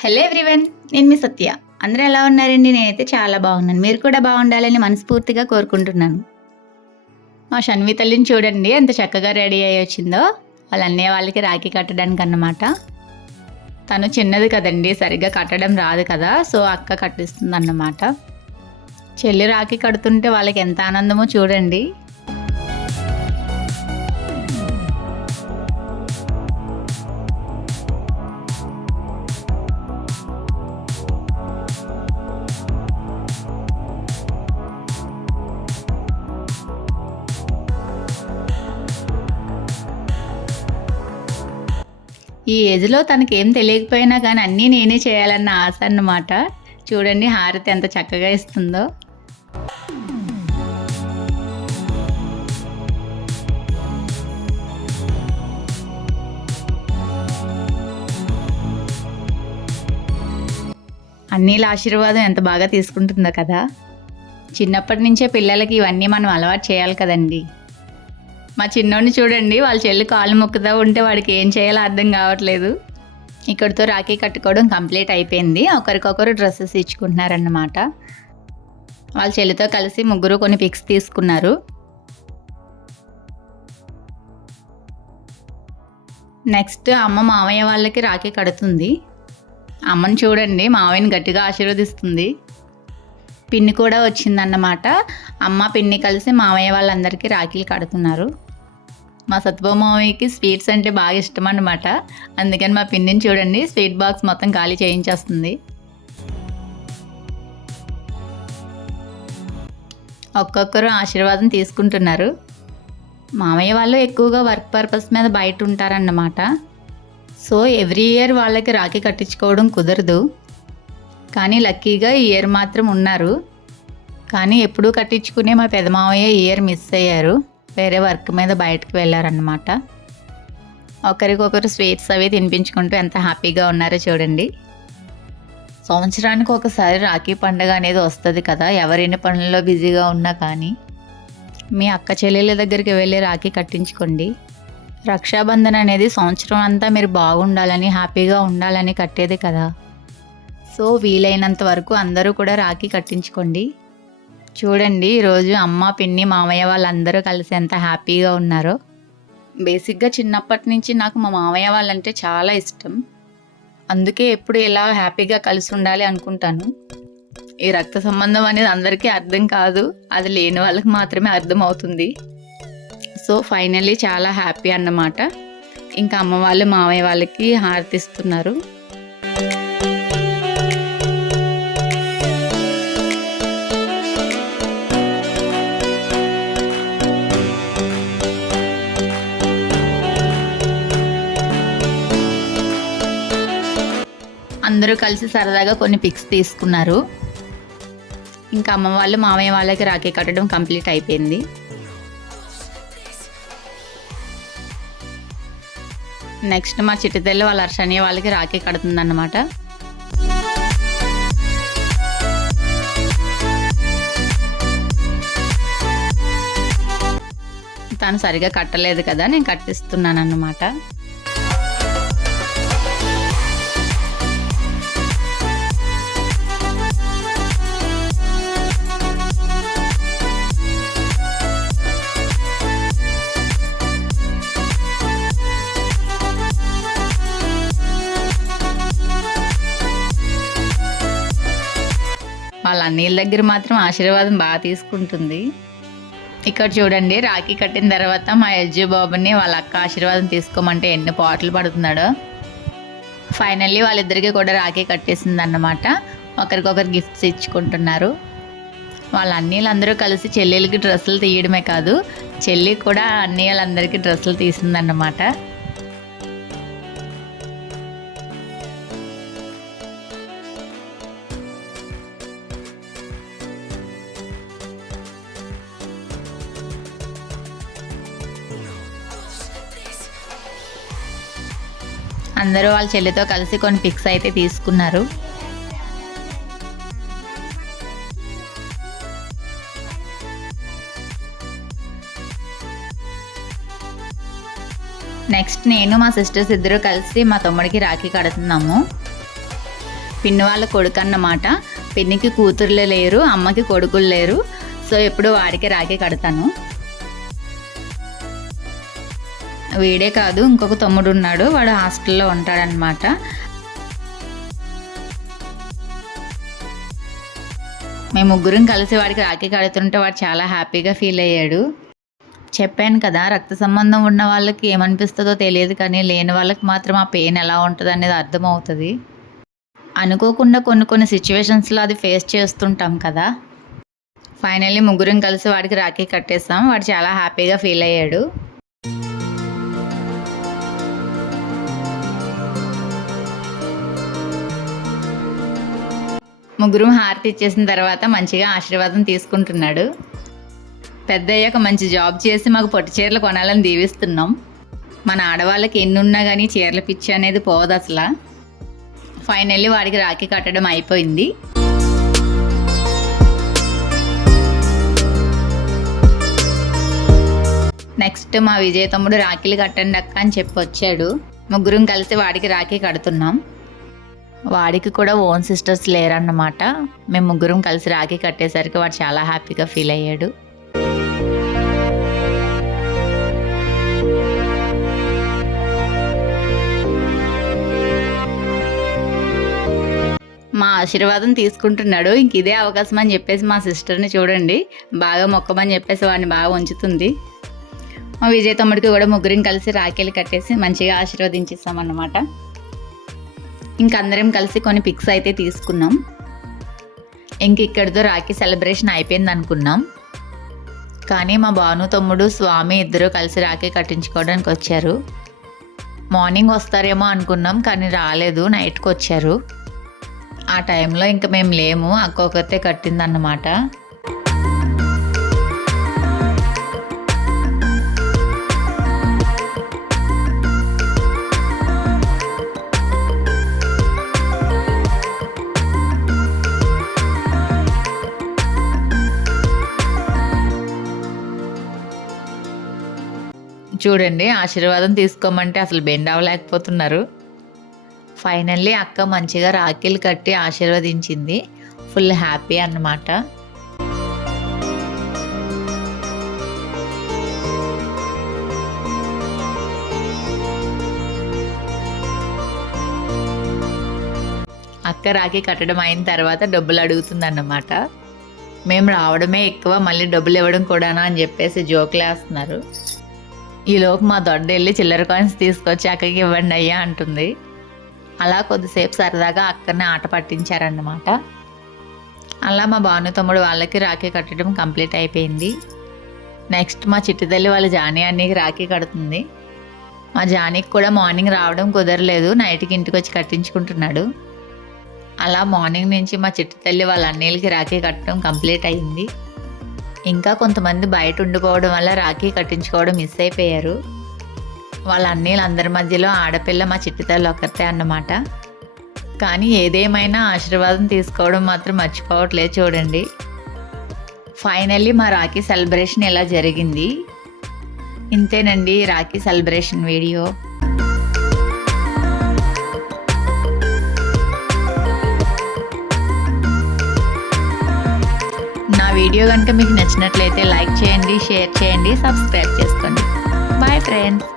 Hello everyone, నేను మీ సత్య. అందరూ ఎలా ఉన్నారండి? నేనైతే చాలా బాగున్నాను. మీరు కూడా బాగుండాలని మనస్ఫూర్తిగా కోరుకుంటున్నాను. మా షన్వి తల్లిని చూడండి ఎంత చక్కగా రెడీ అయ్యి వచ్చిందో. వాళ్ళ అన్నయ్య వాళ్ళకి రాఖీ కట్టడానికి అన్నమాట. తను చిన్నది కదండి, సరిగ్గా కట్టడం రాదు కదా, సో అక్క కట్టిస్తుంది అన్నమాట. చెల్లి రాఖీ కడుతుంటే వాళ్ళకి ఎంత ఆనందమో చూడండి. ఈ ఏజ్లో తనకేం తెలియకపోయినా కానీ అన్నీ నేనే చేయాలన్న ఆశ అన్నమాట. చూడండి హారతి ఎంత చక్కగా ఇస్తుందో. అన్నీల ఆశీర్వాదం ఎంత బాగా తీసుకుంటుందో కదా. చిన్నప్పటి నుంచే పిల్లలకి ఇవన్నీ మనం అలవాటు చేయాలి కదండి. మా చిన్నోడిని చూడండి, వాళ్ళ చెల్లి కాళ్ళు మొక్కుతూ ఉంటే వాడికి ఏం చేయాలో అర్థం కావట్లేదు. ఇక్కడితో రాఖీ కట్టుకోవడం కంప్లీట్ అయిపోయింది. ఒకరికొకరు డ్రెస్సెస్ ఇచ్చుకుంటున్నారన్నమాట. వాళ్ళ చెల్లితో కలిసి ముగ్గురు కొన్ని పిక్స్ తీసుకున్నారు. నెక్స్ట్ అమ్మ మామయ్య వాళ్ళకి రాఖీ కడుతుంది. అమ్మని చూడండి, మామయ్యని గట్టిగా ఆశీర్వదిస్తుంది. పిన్ని కూడా వచ్చిందన్నమాట. అమ్మ పిన్ని కలిసి మామయ్య వాళ్ళందరికీ రాఖీలు కడుతున్నారు. మా సత్యబాబు మామయ్యకి స్వీట్స్ అంటే బాగా ఇష్టం అన్నమాట. అందుకని మా పిన్నిని చూడండి, స్వీట్ బాక్స్ మొత్తం ఖాళీ చేయించేస్తుంది. ఒక్కొక్కరు ఆశీర్వాదం తీసుకుంటున్నారు. మామయ్య వాళ్ళు ఎక్కువగా వర్క్ పర్పస్ మీద బయట ఉంటారన్నమాట. సో ఎవ్రీ ఇయర్ వాళ్ళకి రాఖీ కట్టించుకోవడం కుదరదు. కానీ లక్కీగా ఈ ఇయర్ మాత్రం ఉన్నారు. కానీ ఎప్పుడూ కట్టించుకునే మా పెదమామయ్య ఈ ఇయర్ మిస్ అయ్యారు. వేరే వర్క్ మీద బయటకు వెళ్ళారన్నమాట. ఒకరికొకరు స్వీట్స్ అవి తినిపించుకుంటూ ఎంత హ్యాపీగా ఉన్నారో చూడండి. సంవత్సరానికి ఒకసారి రాఖీ పండుగ అనేది వస్తుంది కదా, ఎవరైనా పనుల్లో బిజీగా ఉన్నా కానీ మీ అక్క చెల్లెళ్ళ దగ్గరికి వెళ్ళి రాఖీ కట్టించుకోండి. రక్షాబంధన్ అనేది సంవత్సరం అంతా మీరు బాగుండాలని హ్యాపీగా ఉండాలని కట్టేది కదా. సో వీలైనంత వరకు అందరూ కూడా రాఖీ కట్టించుకోండి. చూడండి ఈరోజు అమ్మ పిన్ని మామయ్య వాళ్ళందరూ కలిసి ఎంత హ్యాపీగా ఉన్నారో. బేసిక్గా చిన్నప్పటి నుంచి నాకు మా మామయ్య వాళ్ళంటే చాలా ఇష్టం. అందుకే ఎప్పుడు ఇలా హ్యాపీగా కలిసి ఉండాలి అనుకుంటాను. ఈ రక్త సంబంధం అనేది అందరికీ అర్థం కాదు, అది లేని వాళ్ళకి మాత్రమే అర్థం అవుతుంది. సో ఫైనల్లీ చాలా హ్యాపీ అన్నమాట. ఇంకా అమ్మ వాళ్ళు మామయ్య వాళ్ళకి హారతి ఇస్తున్నారు. అందరూ కలిసి సరదాగా కొన్ని పిక్స్ తీసుకున్నారు. ఇంకా అమ్మ వాళ్ళు మామయ్య వాళ్ళకి రాఖీ కట్టడం కంప్లీట్ అయిపోయింది. నెక్స్ట్ మా చిట్టితల్లి వాళ్ళ హర్షణ్య వాళ్ళకి రాఖీ కడుతుందన్నమాట. తను సరిగా కట్టలేదు కదా, నేను కట్టిస్తున్నాను అన్నమాట. వాళ్ళ అన్నయ్యల దగ్గర మాత్రం ఆశీర్వాదం బాగా తీసుకుంటుంది. ఇక్కడ చూడండి, రాఖీ కట్టిన తర్వాత మా యజ్జు బాబుని వాళ్ళ అక్క ఆశీర్వాదం తీసుకోమంటే ఎన్ని పాటలు పడుతున్నాడో. ఫైనల్లీ వాళ్ళిద్దరికీ కూడా రాఖీ కట్టేసింది అన్నమాట. ఒకరికొకరు గిఫ్ట్స్ ఇచ్చుకుంటున్నారు. వాళ్ళ అన్నయ్యలందరూ కలిసి చెల్లెలకి డ్రెస్సులు తీయడమే కాదు, చెల్లి కూడా అన్నయ్యలందరికీ డ్రెస్సులు తీసిందన్నమాట. అందరూ వాళ్ళ చెల్లితో కలిసి కొన్ని పిక్స్ అయితే తీసుకున్నారు. నెక్స్ట్ నేను మా సిస్టర్స్ ఇద్దరు కలిసి మా తమ్ముడికి రాఖీ కడుతున్నాము. పిన్ని వాళ్ళ కొడుకు అన్నమాట. పిన్నికి కూతుర్లు లేరు, అమ్మకి కొడుకులు లేరు. సో ఎప్పుడు వాడికి రాఖీ కడతాను. వీడే కాదు, ఇంకొక తమ్ముడు ఉన్నాడు, వాడు హాస్టల్లో ఉంటాడనమాట. మేము ముగ్గురం కలిసి వాడికి రాఖీ కడుతుంటే వాడు చాలా హ్యాపీగా ఫీల్ అయ్యాడు. చెప్పాను కదా, రక్త సంబంధం ఉన్న వాళ్ళకి ఏమనిపిస్తుందో తెలియదు, కానీ లేని వాళ్ళకి మాత్రం ఆ పెయిన్ ఎలా ఉంటుంది అనేది అర్థమవుతుంది. అనుకోకుండా కొన్ని సిచ్యువేషన్స్లో అది ఫేస్ చేస్తుంటాం కదా. ఫైనల్లీ ముగ్గురం కలిసి వాడికి రాఖీ కట్టేస్తాం. వాడు చాలా హ్యాపీగా ఫీల్ అయ్యాడు. ముగ్గురం హారతి ఇచ్చేసిన తర్వాత మంచిగా ఆశీర్వాదం తీసుకుంటున్నాడు. పెద్ద అయ్యాక మంచి జాబ్ చేసి మాకు పట్టు చీరలు కొనాలని దీవిస్తున్నాం. మన ఆడవాళ్ళకి ఎన్ని ఉన్నా కానీ చీరల పిచ్చి అనేది పోదు అసలు. ఫైనల్లీ వాడికి రాఖీ కట్టడం అయిపోయింది. నెక్స్ట్ మా విజయ్ తమ్ముడు రాఖీలు కట్టండి అక్క అని చెప్పి వచ్చాడు. ముగ్గురం కలిసి వాడికి రాఖీ కడుతున్నాం. వాడికి కూడా ఓన్ సిస్టర్స్ లేరన్నమాట. మేము ముగ్గురం కలిసి రాఖీ కట్టేసరికి వాడు చాలా హ్యాపీగా ఫీల్ అయ్యాడు. మా ఆశీర్వాదం తీసుకుంటున్నాడు. ఇంక ఇదే అవకాశం అని చెప్పేసి మా సిస్టర్ని చూడండి, బాగా మొక్కమని చెప్పేసి వాడిని బాగా ఉంచుతుంది. మా విజయ్ తమ్ముడికి కూడా ముగ్గురం కలిసి రాఖీలు కట్టేసి మంచిగా ఆశీర్వదించేస్తామన్నమాట. ఇంకందరం కలిసి కొన్ని పిక్స్ అయితే తీసుకున్నాం. ఇంక ఇక్కడితో రాఖీ సెలబ్రేషన్ అయిపోయింది అనుకున్నాం, కానీ మా భాను తమ్ముడు స్వామి ఇద్దరు కలిసి రాఖీ కట్టించుకోవడానికి వచ్చారు. మార్నింగ్ వస్తారేమో అనుకున్నాం, కానీ రాలేదు, నైట్కి వచ్చారు. ఆ టైంలో ఇంకా మేము లేము, అక్క ఒకతే కట్టిందన్నమాట. చూడండి, ఆశీర్వాదం తీసుకోమంటే అసలు బెండ్ అవ్వలేకపోతున్నారు. ఫైనల్లీ అక్క మంచిగా రాఖీలు కట్టి ఆశీర్వదించింది. ఫుల్ హ్యాపీ అన్నమాట. అక్క రాఖీ కట్టడం అయిన తర్వాత డబ్బులు అడుగుతుందన్నమాట. మేము రావడమే ఎక్కువ, మళ్ళీ డబ్బులు ఇవ్వడం కూడానా అని చెప్పేసి జోకులు వేస్తున్నారు. ఈలోపు మా దొడ్డ వెళ్ళి చిల్లర కాయిన్స్ తీసుకొచ్చి అక్కకి ఇవ్వండి అయ్యా అంటుంది. అలా కొద్దిసేపు సరదాగా అక్కని ఆట పట్టించారన్నమాట. అలా మా భాను తమ్ముడు వాళ్ళకి రాఖీ కట్టడం కంప్లీట్ అయిపోయింది. నెక్స్ట్ మా చిట్టి తల్లి వాళ్ళ జానీ అన్నీకి రాఖీ కడుతుంది. మా జానీకి కూడా మార్నింగ్ రావడం కుదరలేదు, నైట్కి ఇంటికి వచ్చి కట్టించుకుంటున్నాడు. అలా మార్నింగ్ నుంచి మా చిట్టి తల్లి వాళ్ళ అన్నీలకి రాఖీ కట్టడం కంప్లీట్ అయింది. ఇంకా కొంతమంది బయట ఉండిపోవడం వల్ల రాఖీ కట్టించుకోవడం మిస్ అయిపోయారు. వాళ్ళ అన్నీళ్ళందరి మధ్యలో ఆడపిల్ల మా చిట్టి తల్లి ఒక్కతే అన్నమాట. కానీ ఏదేమైనా ఆశీర్వాదం తీసుకోవడం మాత్రం మర్చిపోవట్లేదు చూడండి. ఫైనల్లీ మా రాఖీ సెలబ్రేషన్ ఇలా జరిగింది. ఇంతేనండి రాఖీ సెలబ్రేషన్ వీడియో. నా వీడియో కనుక మీకు నచ్చినట్లయితే లైక్ చేయండి, షేర్ చేయండి, సబ్స్క్రైబ్ చేసుకోండి. Bye friends.